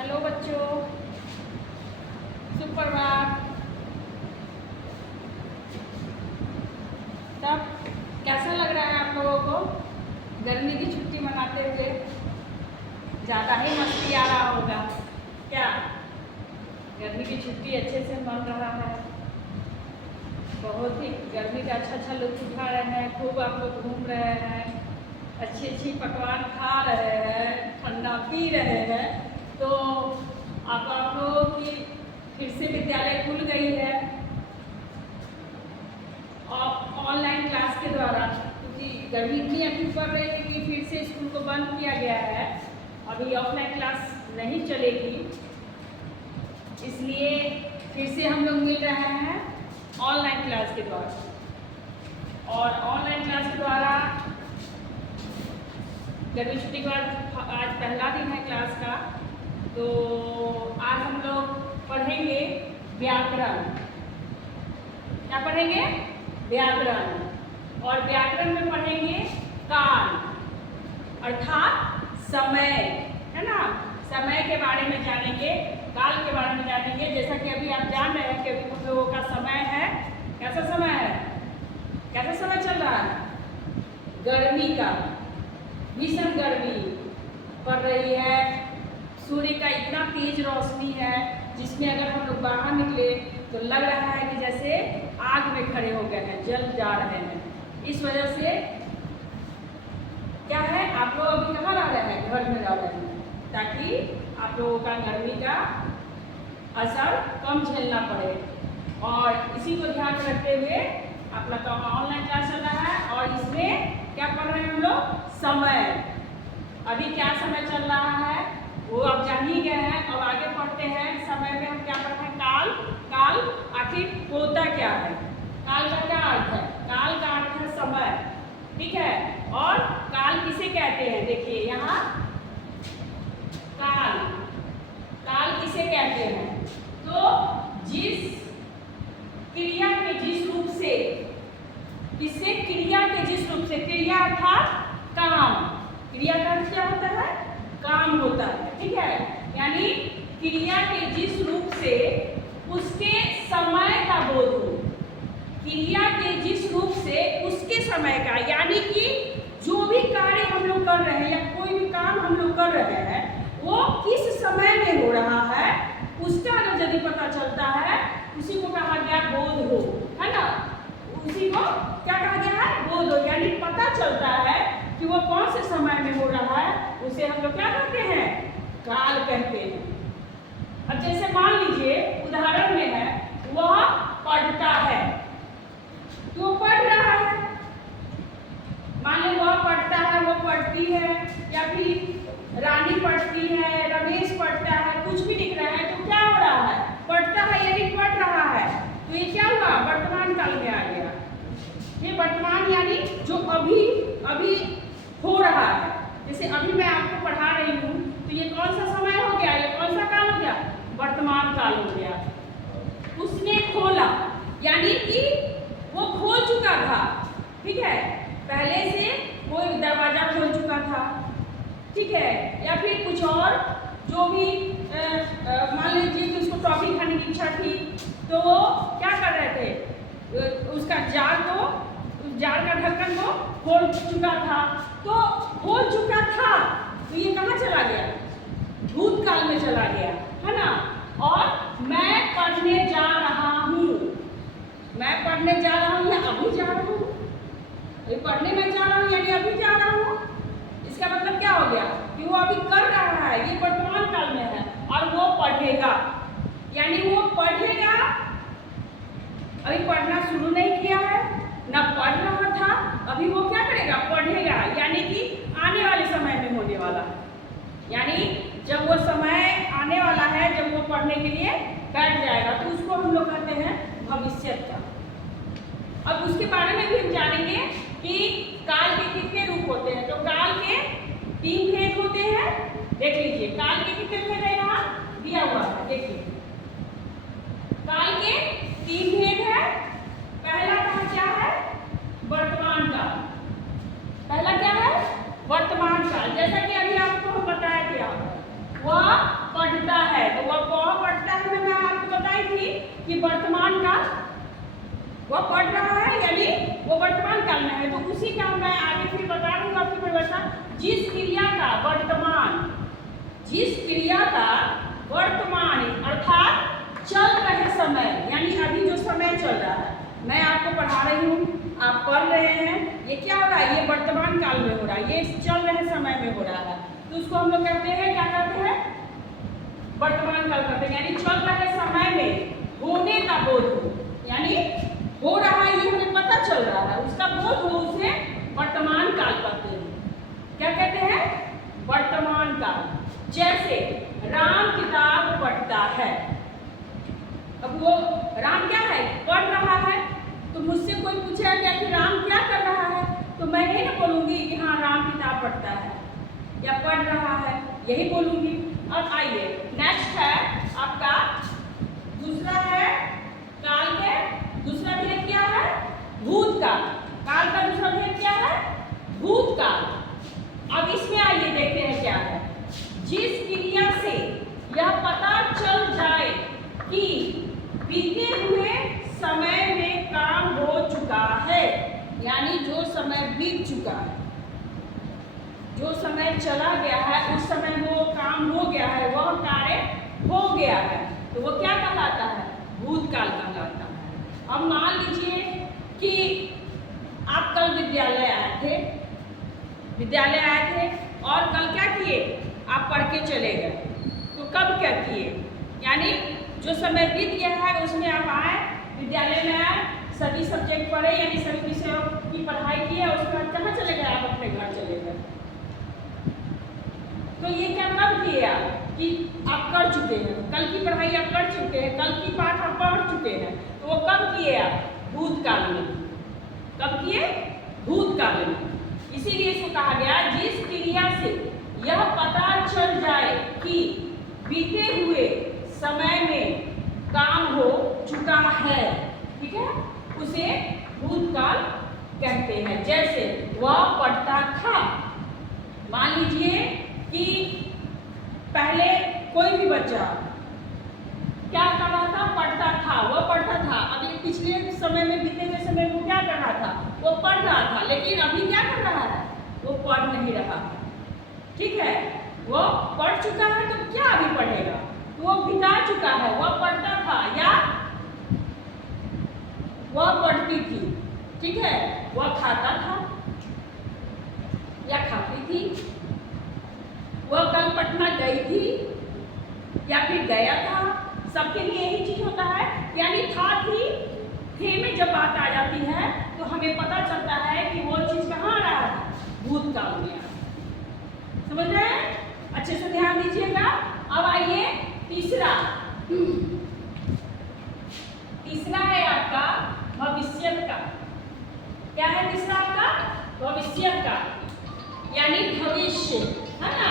Hello बच्चों, सुप्रभात। तब कैसा लग रहा है आप लोगों को गर्मी की छुट्टी मनाते हुए? ज़्यादा ही मस्ती आ रहा होगा क्या? गर्मी की छुट्टी अच्छे से मन रहा है, बहुत ही गर्मी का अच्छा लुत्फ उठा रहे हैं, खूब आप लोग घूम रहे हैं, अच्छी पकवान खा रहे हैं, ठंडा पी रहे हैं। तो आप लोगों की फिर से विद्यालय खुल गई है और ऑनलाइन क्लास के द्वारा, क्योंकि गर्मी इतनी अभी पड़ रही है कि फिर से स्कूल को बंद किया गया है। अभी ऑफलाइन क्लास नहीं चलेगी, इसलिए फिर से हम लोग मिल रहे हैं ऑनलाइन क्लास के द्वारा। और ऑनलाइन क्लास के द्वारा गर्मी छुट्टी के बाद आज पहला दिन है क्लास का, तो आज हम लोग पढ़ेंगे व्याकरण। क्या पढ़ेंगे? व्याकरण। और व्याकरण में पढ़ेंगे काल अर्थात समय, है ना। समय के बारे में जानेंगे, काल के बारे में जानेंगे। जैसा कि अभी आप जान रहे हैं कि अभी हम लोगों का समय है, कैसा समय है, कैसा समय चल रहा है? गर्मी का, भीषण गर्मी पड़ रही है, सूर्य का इतना तेज रोशनी है जिसमें अगर हम लोग बाहर निकले तो लग रहा है कि जैसे आग में खड़े हो गए हैं, जल जा रहे हैं। इस वजह से क्या है, आप लोग अभी कहाँ रह रहे हैं? घर में रह रहे हैं, ताकि आप लोगों का गर्मी का असर कम झेलना पड़े। और इसी को ध्यान में रखते हुए अपना ऑनलाइन क्लास चल रहा है। और इसमें क्या पढ़ रहे हैं हम लोग? समय। अभी क्या समय चल रहा है वो आप जान ही गए हैं। अब आगे पढ़ते हैं। समय में हम क्या पढ़ते हैं? काल। काल आखिर होता क्या है? काल का क्या अर्थ है? काल का अर्थ है समय, ठीक है। और काल किसे कहते हैं? देखिए यहाँ काल, काल किसे कहते हैं? तो जिस क्रिया के जिस रूप से, किससे? क्रिया के जिस रूप से, क्रिया अर्थात काम। क्रिया का अर्थ क्या होता है? काम होता है, ठीक है। यानी क्रिया के जिस रूप से उसके समय का बोध हो, क्रिया के जिस रूप से उसके समय का, यानी कि जो भी कार्य हम लोग कर रहे हैं या कोई भी काम हम लोग कर रहे हैं वो किस समय में हो रहा है उसका अगर यदि पता चलता है, उसी को कहा गया बोध हो, है ना। उसी को क्या कहा गया है? बोध हो। यानी पता चलता है कि वो कौन से समय में हो रहा है, उसे हम लोग क्या कहते हैं? काल कहते हैं। अब जैसे मान लीजिए उदाहरण में है, वह पढ़ता है, तो वो पढ़ रहा है। मान लो वह पढ़ता है, वो पढ़ती है, या फिर रानी पढ़ती है, रमेश पढ़ता है, कुछ भी लिख रहा है, तो क्या हो रहा है? पढ़ता है यानी पढ़ रहा है। तो ये क्या हुआ? वर्तमान काल में आ गया। ये वर्तमान यानी जो अभी अभी हो रहा है। जैसे अभी मैं आपको पढ़ा रही हूँ, तो ये कौन सा समय हो गया? ये कौन सा काल हो गया? वर्तमान काल हो गया। उसने खोला यानी कि वो खोल चुका था, ठीक है। पहले से वो दरवाजा खोल चुका था, ठीक है। या फिर कुछ और जो भी मान लीजिए कि उसको टॉफी खाने की इच्छा थी, तो वो क्या कर रहे थे? उसका जार का ढक्कन को खोल चुका था। तो खोल चुका था, तो ये कहाँ चला गया? भूतकाल में चला गया, है ना। और मैं पढ़ने जा रहा हूँ, मैं पढ़ने जा रहा हूँ या अभी जा रहा हूँ? अभी पढ़ने में जा रहा हूँ यानी अभी जा रहा हूँ। इसका मतलब क्या हो गया? कि वो अभी कर रहा है, ये वर्तमान काल में है। और वो पढ़ेगा यानी वो पढ़ेगा, अभी पढ़ना शुरू नहीं किया है, ना पढ़ रहा था, अभी वो क्या करेगा? पढ़ेगा। यानी कि आने वाले समय में होने वाला है, यानी जब वो समय आने वाला है, जब वो पढ़ने के लिए बैठ जाएगा, तो उसको हम लोग कहते हैं भविष्य का। अब उसके बारे में भी हम जानेंगे कि काल के कितने रूप होते हैं। तो काल के 3 भेद होते हैं। देख लीजिए काल के कितने भेद है, यहाँ दिया हुआ है, देखिए काल के 3 भेद है। पहला काल क्या है? वर्तमान काल। पहला क्या है? वर्तमान काल। जैसा कि अभी आपको बताया गया, वह पढ़ता थी कि वर्तमान काल, वह पढ़ रहा है यानी वो वर्तमान काल में है। तो उसी का मैं आगे फिर बता दूंगा आपकी परिभाषा। जिस क्रिया का वर्तमान, जिस क्रिया का वर्तमान अर्थात चल रहे समय, यानी अभी जो समय चल रहा है, मैं आपको पढ़ा रही हूँ, आप पढ़ रहे हैं, ये क्या हो रहा है, ये वर्तमान काल में हो रहा है, ये चल रहे समय में हो रहा है। तो उसको हम लोग कहते हैं, क्या कहते हैं, वर्तमान काल कहते हैं। यानी चल रहे समय में होने का बोध हो, यानी हो रहा है ये हमें पता चल रहा है, उसका बोध हो, उसे वर्तमान काल कहते हैं। क्या कहते हैं, वर्तमान काल। जैसे राम किताब पढ़ता है, अब वो राम क्या है, पढ़ रहा है। तो मुझसे कोई पूछेगा क्या कि राम क्या कर रहा है, तो मैं यही ना बोलूंगी कि हाँ राम किताब पढ़ता है या पढ़ रहा है, यही बोलूंगी। अब आइए नेक्स्ट है आपका दूसरा है काल के दूसरा भेद क्या है, भूतकाल। काल का दूसरा भेद क्या है, भूतकाल। अब इसमें आइए देखते हैं क्या है। जिस क्रिया से यह पता चल जाए कि बीते हुए समय में काम हो चुका है, यानी जो समय बीत चुका है, जो समय चला गया है, उस समय वो काम हो गया है, वह कार्य हो गया है, तो वो क्या कहलाता है, भूतकाल कहलाता है। अब मान लीजिए कि आप कल विद्यालय आए थे और कल क्या किए, आप पढ़ के चले गए। तो कब क्या किए, यानी जो समय बीत गया है उसमें आप आए, विद्यालय में आए, सभी सब्जेक्ट पढ़े, यानी सभी विषयों की पढ़ाई की है, उसके बाद कहाँ चले गए, आप अपने घर चले गए। तो ये क्या कब किए आप कि आप कर चुके हैं, कल की पढ़ाई आप कर चुके हैं, कल की पाठ आप पढ़ चुके हैं, तो वो कब किए आप, भूतकाल में। कब किए, भूतकाल में। इसीलिए इसको कहा गया जिस क्रिया से यह पता चल जाए कि बीते हुए समय में काम हो चुका है, ठीक है, उसे भूतकाल कहते हैं। जैसे वह पढ़ता था, मान लीजिए कि पहले कोई भी बच्चा क्या कर रहा था, पढ़ता था, वह पढ़ता था। अभी पिछले समय में, बीते हुए समय में वो क्या कर रहा था, वो पढ़ रहा था, लेकिन अभी क्या कर रहा है, वो पढ़ नहीं रहा, ठीक है, वो पढ़ चुका है, तो क्या अभी पढ़ेगा, वो बिता चुका है, वह पढ़ता था या वह पढ़ती थी, ठीक है, वह खाता था या खाती थी, वह कल पटना गई थी या फिर गया था। सबके लिए यही चीज होता है, यानी था थी, थे में जब बात आ जाती है तो हमें पता चलता है कि वो चीज कहाँ आ रहा है, भूतकाल में। समझ रहे हैं, अच्छे से ध्यान दीजिएगा। अब आइए तीसरा है आपका भविष्य का। क्या है तीसरा आपका, भविष्य का, यानी भविष्य, है ना,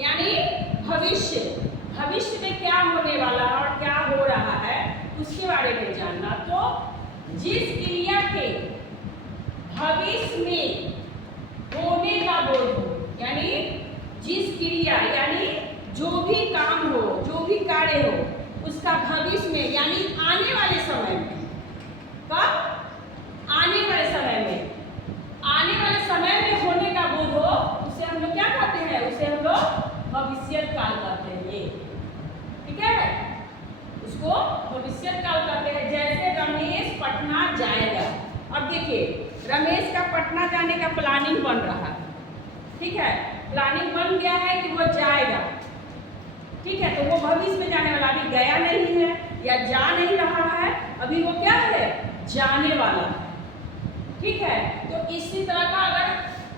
यानी भविष्य। भविष्य में क्या होने वाला है और क्या हो रहा है उसके बारे में जानना। तो जिस क्रिया के भविष्य में होने का बोध हो, यानी जिस क्रिया, यानी जो भी काम हो, जो भी कार्य हो, उसका भविष्य में यानी आने वाले समय में, कब, आने वाले समय में, आने वाले समय में होने का बोध हो, उसे हम लोग क्या कहते हैं, उसे हम लोग भविष्य काल कहते हैं। ये ठीक है, उसको भविष्य काल कहते हैं। जैसे रमेश पटना जाएगा, अब देखिए रमेश का पटना जाने का प्लानिंग बन रहा है, ठीक है, प्लानिंग बन गया है कि वो जाएगा, ठीक है, तो वो भविष्य में जाने वाला, अभी गया नहीं है या जा नहीं रहा है, अभी वो क्या है, जाने वाला है, ठीक है। तो इसी तरह का अगर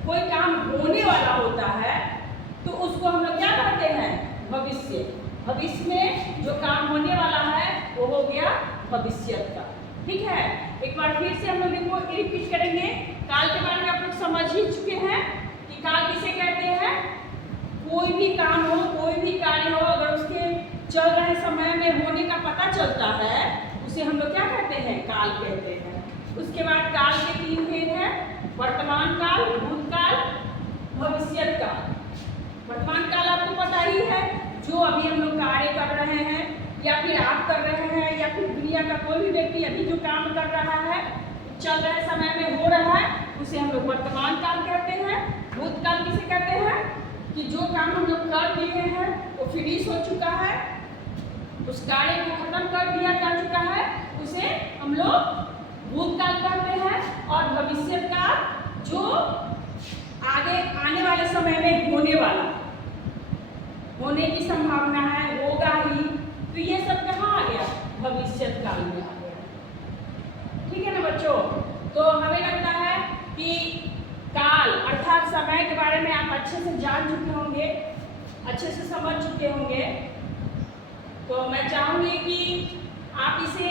कोई काम होने वाला होता है तो उसको हम लोग क्या कहते हैं, भविष्य। भविष्य में जो काम होने वाला है वो हो गया भविष्य का, ठीक है। एक बार फिर से हम लोग इसको रिपीट करेंगे। काल के बारे में आप लोग समझ ही चुके हैं कि काल किसे कहते हैं, कोई भी काम हो, कोई भी कार्य हो, अगर उसके चल रहे समय में होने का पता चलता है उसे हम लोग क्या कहते हैं, काल कहते हैं। उसके बाद काल के 3 भेद हैं, वर्तमान काल, भूतकाल, भविष्य काल। वर्तमान काल आपको पता ही है, जो अभी हम लोग कार्य कर रहे हैं, या फिर आप कर रहे हैं या फिर दुनिया का कोई भी व्यक्ति अभी जो काम कर रहा है, चल रहे समय में हो रहा है, उसे हम लोग वर्तमान काल कहते हैं। भूतकाल किसे कहते हैं कि जो काम हम लोग कर लिए हैं वो फिनिश हो चुका है, उस कार्य को खत्म कर दिया जा चुका है, उसे हम लोग भूतकाल कहते हैं। और भविष्य काल जो आगे आने वाले समय में होने वाला, होने की संभावना है, होगा ही, तो ये सब कहाँ आ गया, भविष्य काल में आ गया। ठीक है ना बच्चों। तो हमें लगता है कि काल अर्थात समय के बारे में आप अच्छे से जान चुके होंगे, अच्छे से समझ चुके होंगे। तो मैं चाहूंगी कि आप इसे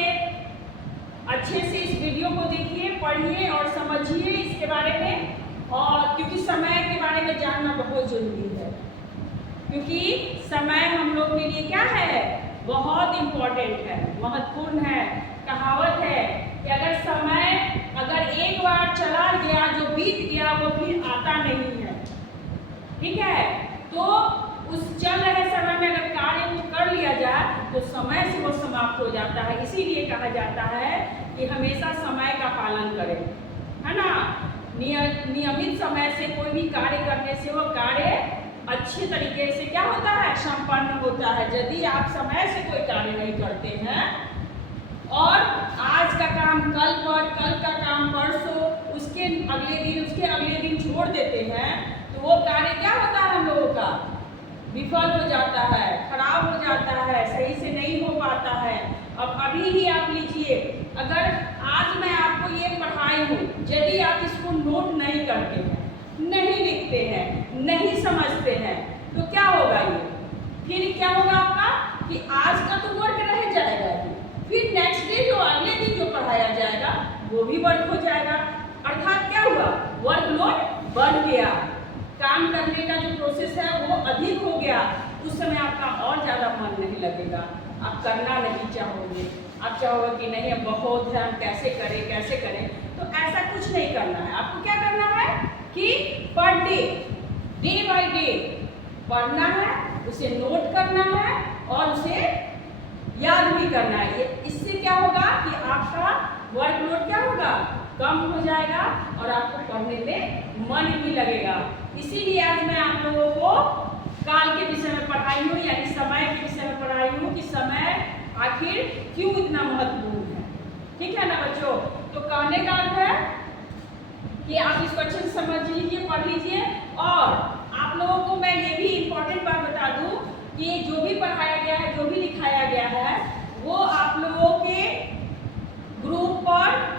अच्छे से इस वीडियो को देखिए, पढ़िए और समझिए इसके बारे में। और क्योंकि समय के बारे में जानना बहुत जरूरी है, क्योंकि समय हम लोग के लिए क्या है, बहुत इम्पोर्टेंट है, महत्वपूर्ण है। कहावत है कि अगर समय अगर एक बार चला गया, जो बीत गया वो फिर आता नहीं है। ठीक है, तो उस चल रहे समय में अगर कार्य को कर लिया जाए तो समय से वो समाप्त हो जाता है। इसीलिए कहा जाता है कि हमेशा समय का पालन करें, है ना। नियमित समय से कोई भी कार्य करने से वो कार्य अच्छे तरीके से क्या होता है, संपन्न होता है। यदि आप समय से कोई कार्य नहीं करते हैं और आज का काम कल पर, कल का काम परसों, उसके अगले दिन छोड़ देते हैं, तो वो कार्य क्या होता है, हम लोगों का विफल हो जाता है, खराब हो जाता है, सही से नहीं हो पाता है। अब अभी ही आप लीजिए, अगर आज मैं आपको ये पढ़ाई हूँ, यदि आप इसको नोट नहीं करते हैं, नहीं लिखते हैं, नहीं समझते हैं, तो क्या होगा, ये फिर क्या होगा आपका कि आज का तो वर्क रह जाएगा, फिर नेक्स्ट डे जो अगले दिन जो पढ़ाया जाएगा वो भी वर्क हो जाएगा। अर्थात क्या हुआ, वर्कलोड बढ़ गया, काम करने का जो प्रोसेस है वो अधिक हो गया। उस समय आपका और ज़्यादा मन नहीं लगेगा, आप करना नहीं चाहोगे, आप चाहोगे कि नहीं अब बहुत है, हम कैसे करें। तो ऐसा कुछ नहीं करना है। आपको क्या करना है कि पर डे बाय डे पढ़ना है, उसे नोट करना है और उसे याद भी करना है। इससे क्या होगा कि आपका वर्कलोड क्या होगा, कम हो जाएगा और आपको पढ़ने में मन भी लगेगा। इसीलिए आज मैं आप लोगों को काल के विषय में पढ़ाई हूँ, यानी समय के विषय में पढ़ाई हूँ कि समय आखिर क्यों इतना महत्वपूर्ण है। ठीक है ना बच्चों। तो कहने का अर्थ है कि आप इसको अच्छे से समझ लीजिए, पढ़ लीजिए। और आप लोगों को मैं ये भी इम्पोर्टेंट बात बता दूँ कि जो भी पढ़ाया गया है, जो भी लिखाया गया है, वो आप लोगों के ग्रुप पर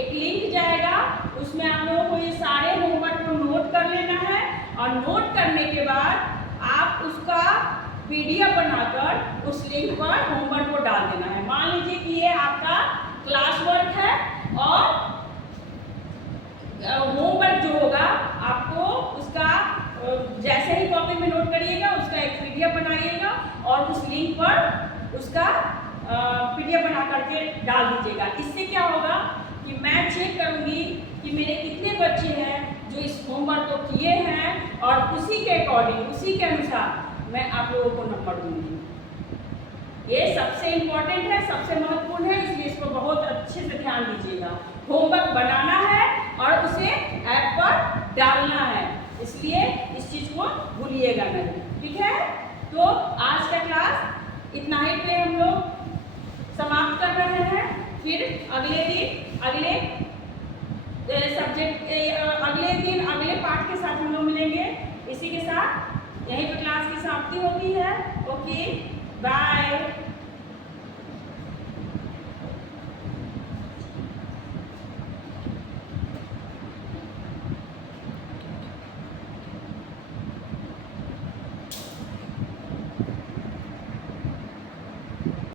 एक लिंक जाएगा, उसमें आप लोगों को ये सारे होमवर्क को नोट कर लेना है। और नोट करने के बाद आप उसका PDF बनाकर उस लिंक पर होमवर्क को डाल देना है। मान लीजिए कि ये आपका क्लास वर्क है और होमवर्क जो होगा आपको उसका जैसे ही कॉपी में नोट करिएगा, उसका एक PDF बनाइएगा और उस लिंक पर उसका PDF बना करके डाल दीजिएगा। इससे क्या होगा कि मैं चेक करूंगी कि मेरे कितने बच्चे हैं जो इस होमवर्क को किए हैं और उसी के अकॉर्डिंग, उसी के अनुसार मैं आप लोगों को नंबर दूंगी। ये सबसे इम्पोर्टेंट है, सबसे महत्वपूर्ण है, इसलिए इसको बहुत अच्छे से ध्यान दीजिएगा। होमवर्क बनाना है और उसे ऐप पर डालना है, इसलिए इस चीज़ को भूलिएगा नहीं। ठीक है, तो आज का क्लास इतना ही पे हम लोग समाप्त कर रहे हैं। फिर अगले दिन अगले पाठ के साथ हम लोग मिलेंगे। इसी के साथ यहीं पर क्लास की समाप्ति होती है। Okay, bye.